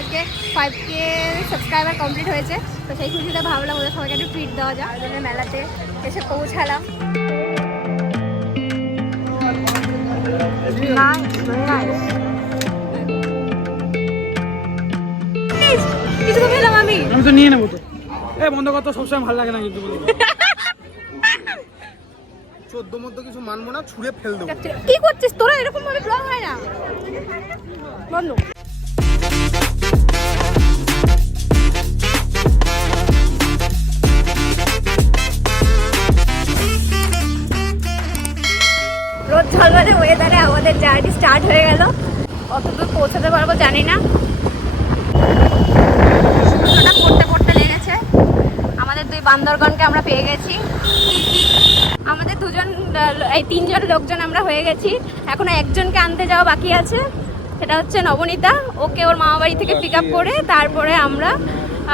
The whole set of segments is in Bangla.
আজকে 5K সাবস্ক্রাইবার কমপ্লিট হয়েছে, তো সেই খুশিতে ভাবলাম ওদের সবাইকে একটু ট্রিট দেওয়া যায়। ওই জন্য মেলাতে এসে পৌঁছালাম। কিছু তো পেলাম আমি তো নিয়ে নেবো তো। বন্ধ করতে সবসময় ভালো লাগে না কিন্তু 14 মধ্যে কিছু মানবো না, ছুঁড়ে ফেল দেবো। কি করছিস তোরা? এরকম ভাবে ব্লগ হয় না, বন্ধ। রোদ ঝলমলে ওয়েদারে আমাদের জার্নি স্টার্ট হয়ে গেল। কতদূর পৌঁছাতে পারবো জানি না, সূর্যটা পড়তে পড়তে লেগেছে। আমাদের 2 বান্দরগণকে আমরা পেয়ে গেছি। আমাদের 3জন লোকজন আমরা হয়ে গেছি। এখনো একজনকে আনতে যাওয়া বাকি আছে, সেটা হচ্ছে নবনীতা। ওকে ওর মামা বাড়ি থেকে পিক আপ করে তারপরে আমরা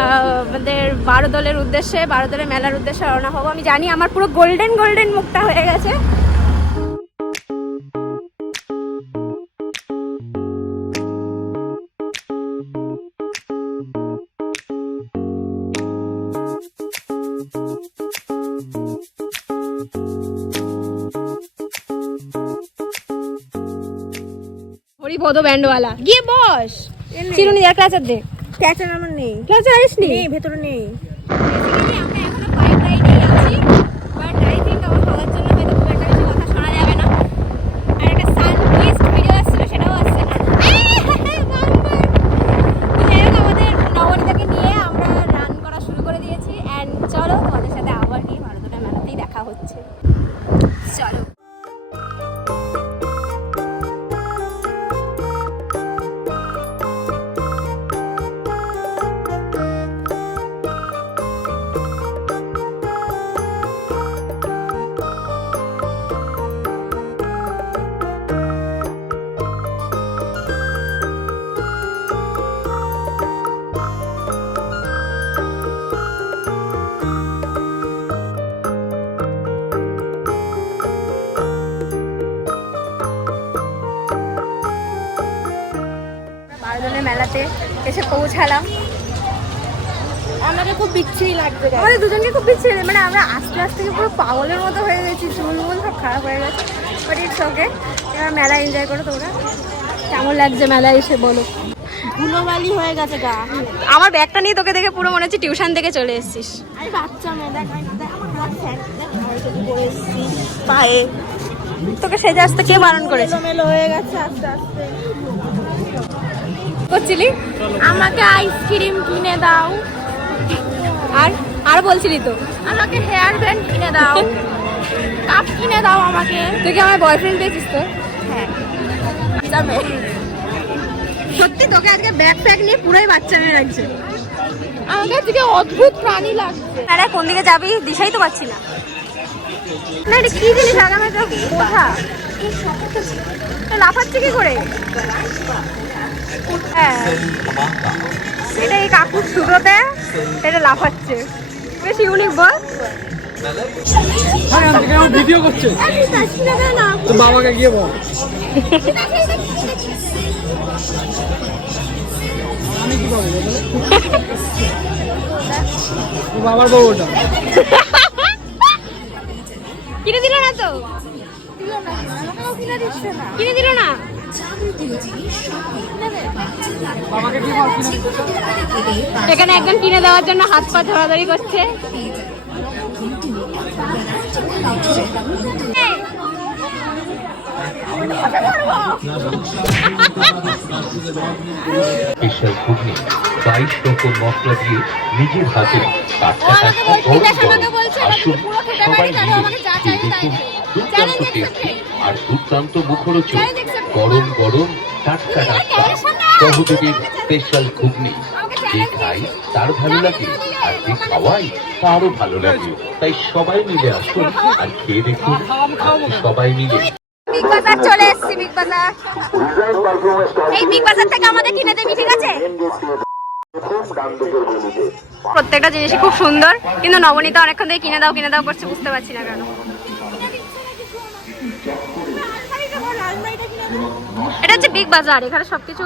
আমাদের বারোদলের উদ্দেশ্যে, বারোদলের মেলার উদ্দেশ্যে রওনা হবো। আমি জানি আমার পুরো গোল্ডেন গোল্ডেন মুখটা হয়ে গেছে। হরিপদ ব্যান্ডওয়ালা গিয়ে বস। চিরুনি যার ক্লাচার দে। ক্লাচার আমার নেই। ক্লাচার আনিসনি? নেই, ভেতরে নেই। বেসিক্যালি আমরা এখনো বাইক রাইডেই আছি, বাট আই থিংক আমার খাওয়ার জন্য হয়তো খুব একটা বেশি কথা শোনা যাবে না। আর একটা সানলিস্ট ভিডিও আসছিল, সেটাও আসছে না। যাই হোক, আমাদের নবনীতাকে নিয়ে আমরা রান করা শুরু করে দিয়েছি। অ্যান্ড চলো তোমাদের সাথে আবার নিয়ে ভারতটা মেলাতেই দেখা হচ্ছে। চলো। বারোদলের মেলাতে এসে পৌঁছালাম। আমাকে খুব বিচ্ছিরি লাগছে, আমাদের দুজনকে খুব বিচ্ছিরি, মানে আমরা আস্তে আস্তে পুরো পাগলের মতো হয়ে গেছি, চুলমুল সব খারাপ হয়ে গেছে। বাট ইটস ওকে, এবার মেলা এনজয় করো তোমরা। কেমন লাগছে মেলায় এসে বলো? ধুলোবালি হয়ে গেছে গা। আমার ব্যাগটা নিয়ে তোকে দেখে পুরো মনে হচ্ছে টিউশন থেকে চলে এসেছিস। আমি বাচ্চা মেয়ে, দেখ আমার হাত পায়ে। তোকে সেজে আসতে কে বারণ করেছে? মেলো হয়ে গেছে আস্তে আস্তে। করছিলি আমাকে আইসক্রিম কিনে দাও, আর বলছিলি তো আমাকে হেয়ার ব্যান্ড কিনে দাও, কাপ কিনে দাও আমাকে। তুই কি আমার বয়ফ্রেন্ড পেয়েছিস তো? হ্যাঁ, সত্যি তোকে আজকে ব্যাগ প্যাক নিয়ে পুরোই বাচ্চা মেয়ে লাগছে। আমাকে আজকে অদ্ভুত প্রাণী লাগছে। আরে কোন দিকে যাবি দিশাই তো পাচ্ছি না। না এটা কি জিনিস আগামী তো কোথা লাফাচ্ছে কি করে? হ্যাঁ, এটা এই কাকুর সুতোতে এটা লাফাচ্ছে, বেশ ইউনিক বল। ভিডিও করছে তো বাবাকে গিয়ে বল। আমি কি করবো বাবার বউ? ওটা কিনে দিল না তো? কিনে দিল না? এখানে একজন কিনে দেওয়ার জন্য হাত পা ধরাধরি করছে। স্পেশাল ঘুগনি 22 রকম মশলা দিয়ে নিজের হাতে আসুন সবাই মিলে দেখুন দুর্দান্ত টেস্টি আর দুর্দান্ত মুখরোচক গরম গরম টাটকা টাটকা সহযোগী স্পেশাল ঘুগনি। যে খাই তার ভালো লাগে, আর যে খাওয়াই তারও ভালো লাগে। তাই সবাই মিলে আসুন আর খেয়ে দেখুন। সবাই মিলে বিগ বাজার চলে এসেছি। বিগ বাজার, এই বিগ বাজার থেকে আমাদের কিনে দেবি, ঠিক আছে? প্রত্যেকটা জিনিসই খুব সুন্দর, কিন্তু নবনীতা অনেকক্ষণ থেকে কিনে দাও করছে, বুঝতে পারছি না কেন। এটা হচ্ছে বিগ বাজার, এখানে সবকিছু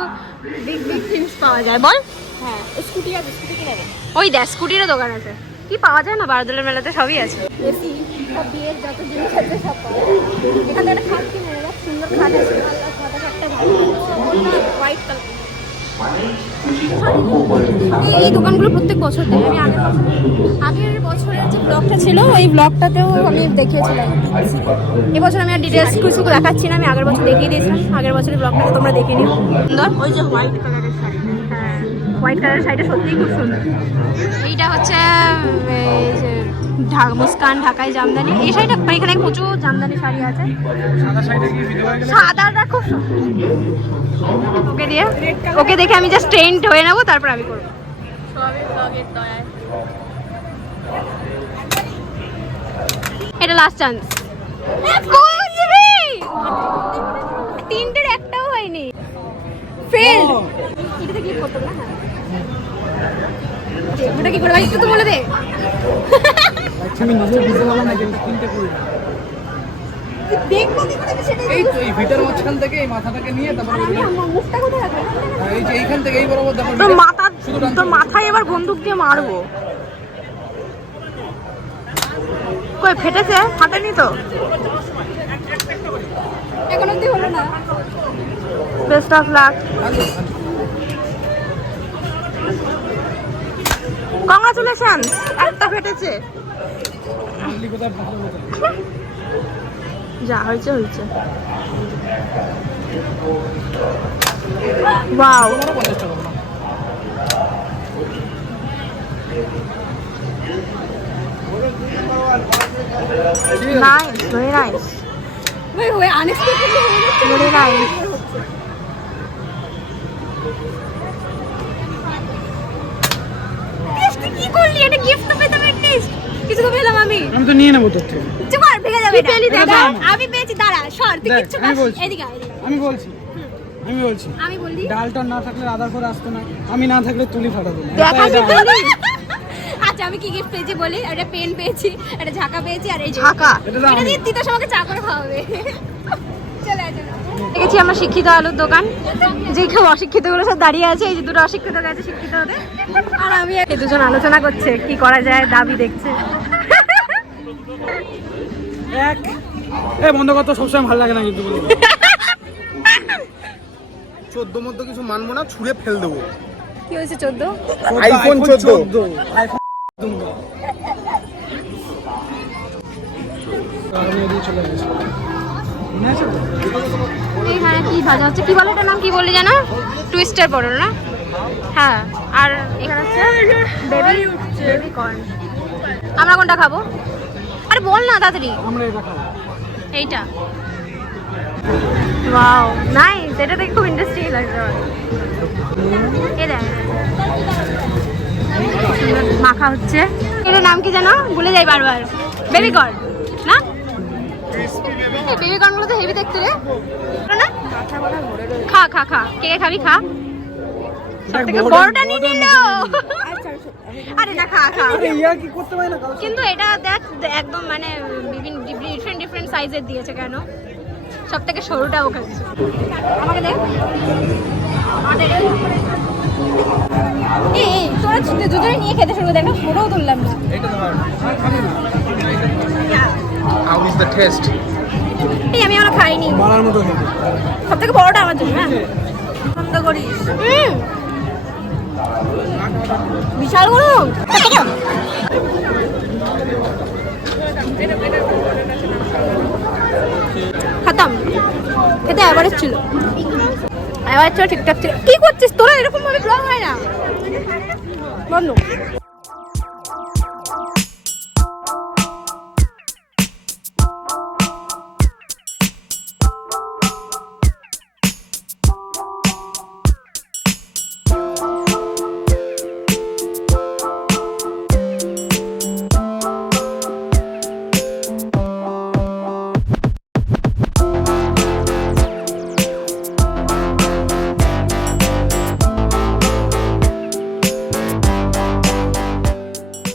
বিগ বিগ থিংস পাওয়া যায়। বল। হ্যাঁ, স্কুটি আছে, স্কুটি কিনে দে। ওই দেখ স্কুটিরও দোকান আছে। কি পাওয়া যায় না বারদোলের মেলাতে, সবই আছে। এসি, সব বিয়ের যত জিনিস আছে সব পাওয়া যায়। এখানে একটা খাট কিনে নেব, সুন্দর খাট আছে। আল্লাহ, খাটটা একটা ভালো হোয়াইট কালার। এই দোকানগুলো প্রত্যেক বছর দেয়। আমি আগের বছরের যে ব্লগটা ছিল ওই ব্লগটাতেও আমি দেখিয়েছিলাম। এবছর আমি আর ডিটেলস কিছু দেখাচ্ছি না, আমি আগের বছর দেখিয়ে দিয়েছিলাম। আগের বছরের ব্লগটাকে তোমরা দেখে নিও। সুন্দর ওই যে হোয়াইট কালারের শাড়ি। হ্যাঁ, হোয়াইট কালারের শাড়িটা সত্যিই খুব সুন্দর। এইটা হচ্ছে মুস্কান ঢাকায় জামদানি। এই শাড়িটা এখানে প্রচুর জামদানি শাড়ি আছে। সাদাটা খুব সুন্দর। ওকে দেখে আমি জাস্ট ট্রেন্ড হয়ে নেবো, তারপর আমি করবো। এটা লাস্ট চান্স। তিনটের একটাও হয়নি, ফেল। এটাতে কি করতে না? ওটা কি করে ভাই, একটু তো বলে দে। আমি নিজে বুঝতে পারলাম না যে তিনটে করে দেখবো কি করে সেটা। এই তো এই ভিটার মাঝখান থেকে এই মাথাটাকে নিয়ে তারপর মুখটা কোথায় রাখবো? এই যে এইখান থেকে এই বরাবর দেখো তোর মাথায় এবার বন্দুক দিয়ে মারবো। কই ফেটেছে? ফাটেনি তো এখন অবধি হলো না। Best of luck. কংগ্রাচুলেশন, একটা ফেটেছে। যা হয়েছে হয়েছে। Wow, nice, very nice, very nice. কি করলি? এটা গিফট তো পেতাম এটলিস্ট। কিছু তো পেলাম আমি তো নিয়ে নেবো তোর থেকে। চুমার ভেঙে যাবে। পেলি দাদা, আমি পেয়েছি। দাঁড়া সর, তুই কিচ্ছু পাস। এদিকে আমি বলছি আমি বললি ডালটা না থাকলে আদার করে আসতো না, আমি না থাকলে তুলি ফাটাতো না। দেখাবি তুলি। আচ্ছা আমি কি গিফট পেয়েছি বলি? একটা পেন পেয়েছি, একটা ঝাঁকা পেয়েছি, আর এই ঝাঁকা এটা দিয়ে তিতো সবাইকে চা করে খাওয়াবে। চলে আসো। দেখেছি আমরা শিক্ষিত আলুর দোকান, যে কেউ অশিক্ষিত গুলো সব দাঁড়িয়ে আছে। এই যে দুটো অশিক্ষিত আছে শিক্ষিত হতে, আর আমি এই দুজন আলোচনা করছে কি করা যায়, দাবি দেখছে। বন্ধ কর তো, সবসময় ভালো লাগে না কিন্তু। 14 মধ্যে কিছু মানবো না, ছুঁড়ে ফেল দেবো। কি হয়েছে 14? আইফোন 14। এইখানে কি ভাজা হচ্ছে? কি বলে এটার নাম? কি বললি জানো? টুইস্টার পরোটা না? হ্যাঁ, আর এখানে হচ্ছে বেবি কর্ন। আমরা কোনটা খাবো? আরে বল না তাড়াতাড়ি। আমরা এটা খাবো। এইটা। Wow, nice. এটা দেখে খুব ইন্টারেস্টিং লাগছে আমার। এই দেখ, মাখা হচ্ছে। এটার নাম কি জানো? ভুলে যাই বারবার। বেবি কর্ন না? এই বেবি কর্নগুলো তো হেভি দেখতে রে না? খা খা খা, কে কে খাবি খা। সবথেকে বড়টা নিয়ে নিল। আরে না, খা খা। আরে ইয়া কি করতে পারে না কাল। কিন্তু এটা দেখ একদম মানে বিভিন্ন ডিফারেন্ট সাইজের দিয়েছে। কেন সব থেকে সরুটা ও খাচ্ছে? আমাকে দে। এই তোরা দুজনে নিয়ে খেতে শুরু করে দেখ, ফটোও তুললাম না। এটা ধর, আর খাবি না। How is the test? এই আমি এখনো খাইনি। মারার মতো খেতে। সব থেকে বড়টা আমার জন্য। হ্যাঁ, পছন্দ করিস। বিশাল গরম। খতম। খেতে অ্যাভারেজ ছিল, ঠিকঠাক ছিল। কি করছিস তোরা? এরকম ভাবে ব্লগ হয় না, বন্ধ।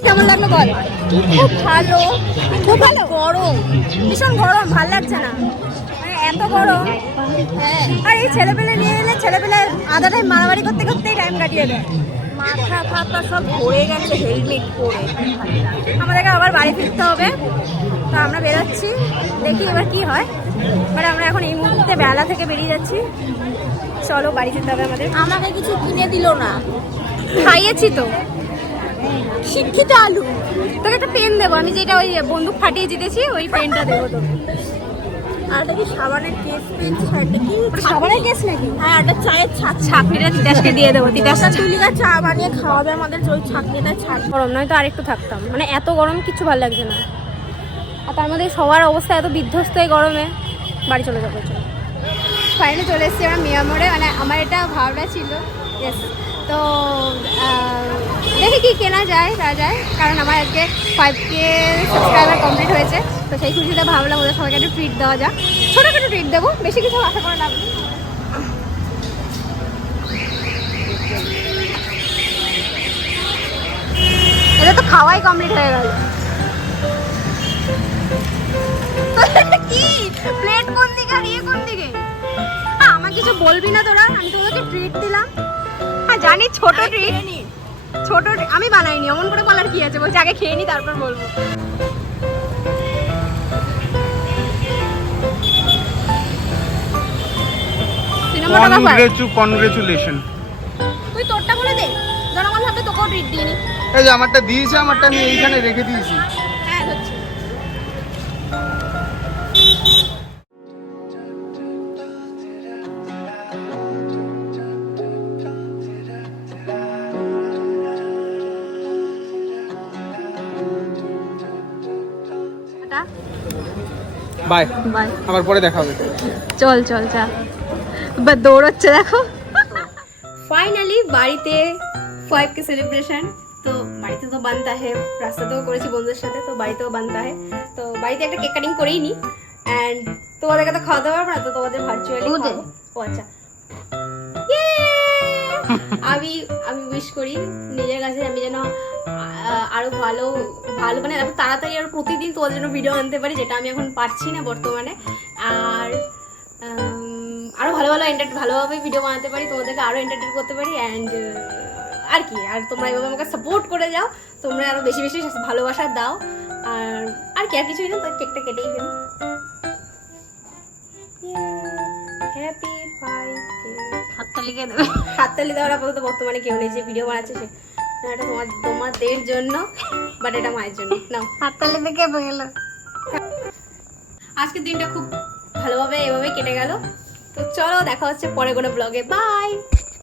কেমন লাগলো বল? খুব ভালো, খুব ভালো। গরম, ভীষণ গরম, ভালো লাগছে না। এত গরম। আর এই ছেলেপেলে নিয়ে এলে ছেলেপেলে আধা টাইম মারামারি করতে করতেই টাইম কাটিয়ে দেয়। মাথা ফাতা সব ভরে গেছে হেলমেট পরে। আমাদেরকে আবার বাড়ি ফিরতে হবে, তো আমরা বেরোচ্ছি, দেখি এবার কি হয়। বাট আমরা এখন এই মুহূর্তে বেলা থেকে বেরিয়ে যাচ্ছি। চলো বাড়ি যেতে হবে আমাদের। আমাকে কিছু কিনে দিল না, খাইয়েছি তো শিক্ষিত আলু। তোকে একটা পেন দেবো, আমি যেটা ওই বন্দুক ফাটিয়ে জিতেছি ওই পেনটা দেবো তোকে। আর এটা কি সাবানের কেস পেয়েছিস? আর এটা কি সাবানের কেস নাকি? হ্যাঁ, এটা চায়ের ছাঁকনিটা তিতাসকে দিয়ে দেবো। তিতাসটা তুলিকা চা বানিয়ে খাওয়াবে আমাদের, ওই ছাঁকনিটা ছাড়। গরম নয় তো আরেকটু থাকতাম, মানে এত গরম কিছু ভালো লাগছে না। আর তার মধ্যে সবার অবস্থা এত বিধ্বস্ত এই গরমে। বাড়ি চলে যাবো। চলো ফাইনালি চলে এসেছি আমরা মিয়ামোড়ে। মানে আমার এটা ভাবনা ছিল, ইয়েস। তো দেখি কি কেনা যায় না যায়, কারণ আমার আজকে 5K সাবস্ক্রাইবার কমপ্লিট হয়েছে। তো সেই খুশিতে ভাবলাম ওদের সবাইকে একটু ট্রিট দেওয়া যাক। ছোটোখাটো ট্রিট দেবো, বেশি কিছু আশা করে লাভ নেই। এটা তো খাওয়াই কমপ্লিট হয়ে গেল। কি প্লেট কোন দিকে আর ইয়ে কোন দিকে? আমার কিছু বলবি না তোরা, আমি তোদেরকে ট্রিট দিলাম। হ্যাঁ জানি ছোট ট্রিট, ছোট আমি বানাইনি, এমন করে বলার কি আছে? বলছি আগে খেয়ে নি তারপর বলবো। কনগ্রেচুলেশন। তুই তোরটা বলে দে, জনগণ ভাবে তোকেও ট্রিট দিইনি। এই যে আমারটা দিয়েছে, আমারটা আমি এইখানে রেখে দিয়েছি। হ্যাঁ হচ্ছে। বাই বাই, আবার পরে দেখা হবে। চল চল চা, দৌড়চ্ছে দেখো। ফাইনালি বাড়িতে 5K সেলিব্রেশন। তো বাড়িতে তো বানতা হে, রাস্তাতেও করেছি বন্ধুদের সাথে, তো বাড়িতেও বানতা হে। তো বাড়িতে একটা কেক কাটিং করেই নি। অ্যান্ড তোমাদেরকে তো খাওয়া দাওয়া পারবো না, তো তোমাদের ভার্চুয়ালি। ও আচ্ছা, আমি উইশ করি নিজের কাছে আমি যেন আরো ভালো মানে এত তাড়াতাড়ি আর প্রতিদিন তোমাদের জন্য ভিডিও আনতে পারি, যেটা আমি এখন পারছি না বর্তমানে। আর আরো ভালোভাবে ভিডিও বানাতে পারি, তোমাদেরকে আরো এন্টারটেইন করতে পারি। অ্যান্ড আর কি, আর তোমরা এভাবে আমাকে সাপোর্ট করে যাও, তোমরা আরো বেশি বেশি ভালোবাসা দাও। আর কি, আর কিছুই না, তো কেকটা কেটেই ফেলি। Happy 5K। হাততালি দেওয়ার আপাতত বর্তমানে কেউ নেই, যে ভিডিও বানাচ্ছে সে। এটা তোমাদের জন্য, বাট এটা মায়ের জন্য। নাও হাততালি দেখে গেল। আজকের দিনটা খুব ভালোভাবে এভাবে কেটে গেল। তো চলো দেখা হচ্ছে পরে কোনো ব্লগে। বাই।